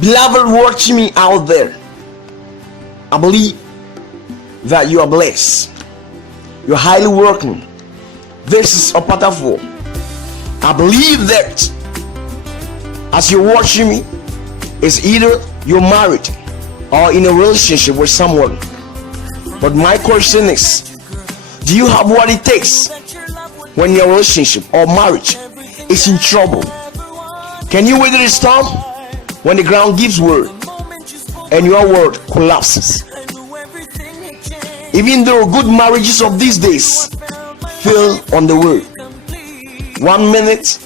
Beloved watching me out there, I believe that you are blessed. You're highly welcome. This is Opatafo. I believe that as you're watching me, it's either you're married or in a relationship with someone. But my question is, do you have what it takes when your relationship or marriage is in trouble? Can you weather the storm when the ground gives way and your world collapses? Even though good marriages of these days fail on the way, 1 minute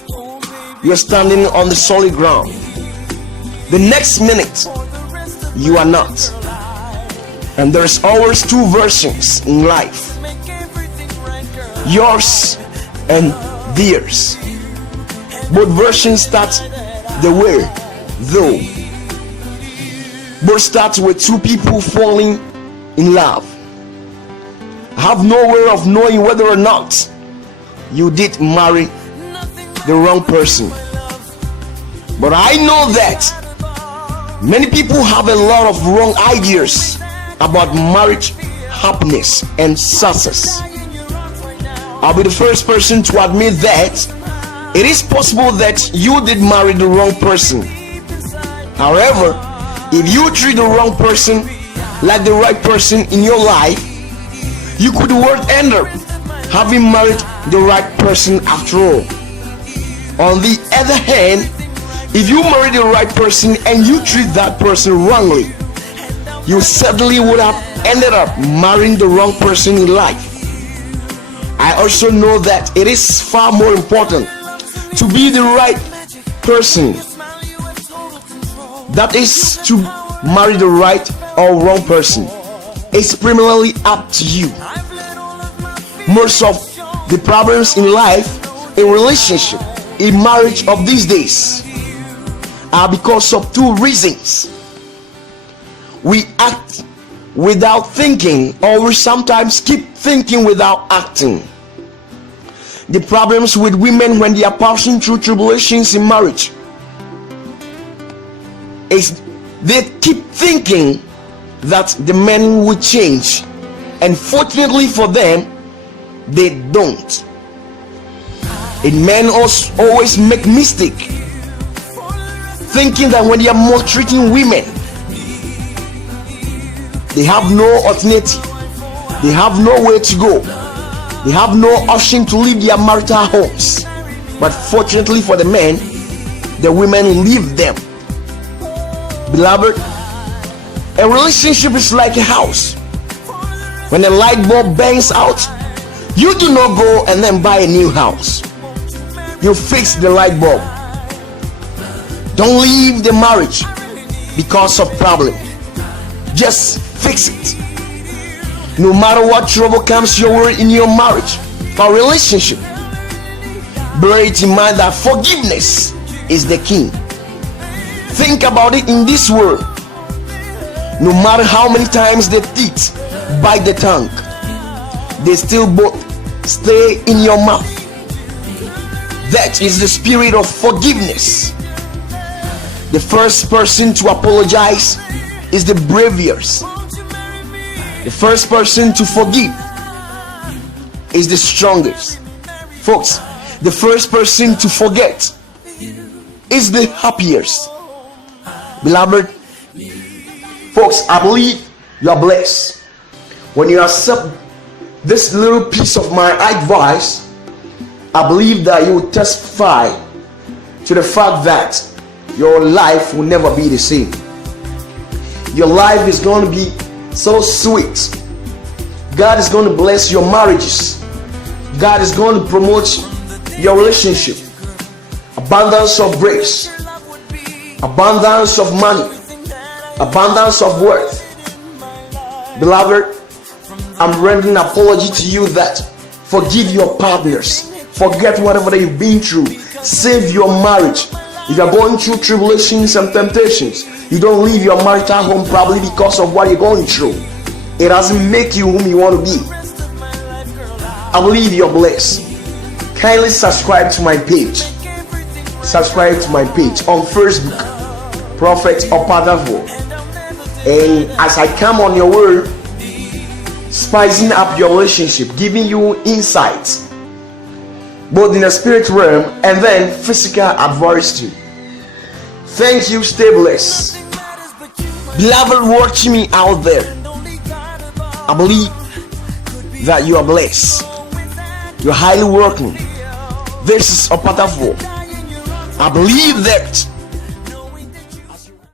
you're standing on the solid ground, the next minute you are not. And there's always two versions in life, yours and theirs. Both versions start the way though. Both start with two people falling in love. I have no way of knowing whether or not you did marry the wrong person, but I know that many people have a lot of wrong ideas about marriage happiness and success. I'll be the first person to admit that it is possible that you did marry the wrong person. However, if you treat the wrong person like the right person in your life, you could well end up having married the right person after all. On the other hand, if you marry the right person and you treat that person wrongly, you certainly would have ended up marrying the wrong person in life. I also know that it is far more important to be the right person. That is to marry the right or wrong person. It's primarily up to you. Most of the problems in life, in relationship, in marriage of these days are because of two reasons. We act without thinking, or we sometimes keep thinking without acting. The problems with women when they are passing through tribulations in marriage is they keep thinking that the men will change, and fortunately for them, they don't. And men also always make mistake thinking that when they are maltreating women, they have no alternative, they have no way to go, they have no option to leave their marital homes. But fortunately for the men, the women leave them. Beloved, a relationship is like a house. When the light bulb bangs out, you do not go and then buy a new house. You fix the light bulb. Don't leave the marriage because of problem. Just fix it. No matter what trouble comes your way in your marriage or relationship, bear it in mind that forgiveness is the key. Think about it in this world. No matter how many times the teeth bite the tongue, they still both stay in your mouth. That is the spirit of forgiveness. The first person to apologize is the bravest. The first person to forgive is the strongest. Folks, the first person to forget is the happiest. Beloved, folks, I believe you are blessed when you accept this little piece of my advice. I believe that you will testify to the fact that your life will never be the same. Your life is going to be so sweet. God is going to bless your marriages. God is going to promote your relationship. Abundance of grace, abundance of money, abundance of worth. Beloved, I'm rendering an apology to you that forgive your partners. Forget whatever you've been through. Save your marriage. If you're going through tribulations and temptations, you don't leave your marital home probably because of what you're going through. It doesn't make you whom you want to be. I believe you're blessed. Kindly subscribe to my page. Subscribe to my page on Facebook. Prophet Opadavo. And as I come on your word, spicing up your relationship, giving you insights, both in the spirit realm and then physical advice too. Thank you, stay blessed. Beloved, watching me out there, I believe that you are blessed. You're highly welcome. This is Opatafo. I believe that